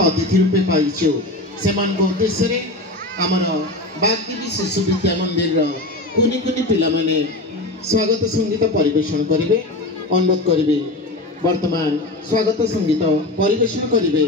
अतिथि रूपे पाइछु सेमानको उद्देश्य आमर बागदेवी शिशु विद्या मंदिर कुनी कुनी पिला माने स्वागत संगीत परिवेशन करिवे अनुरोध करिवे वर्तमान स्वागत संगीत परिवेशन करिवे।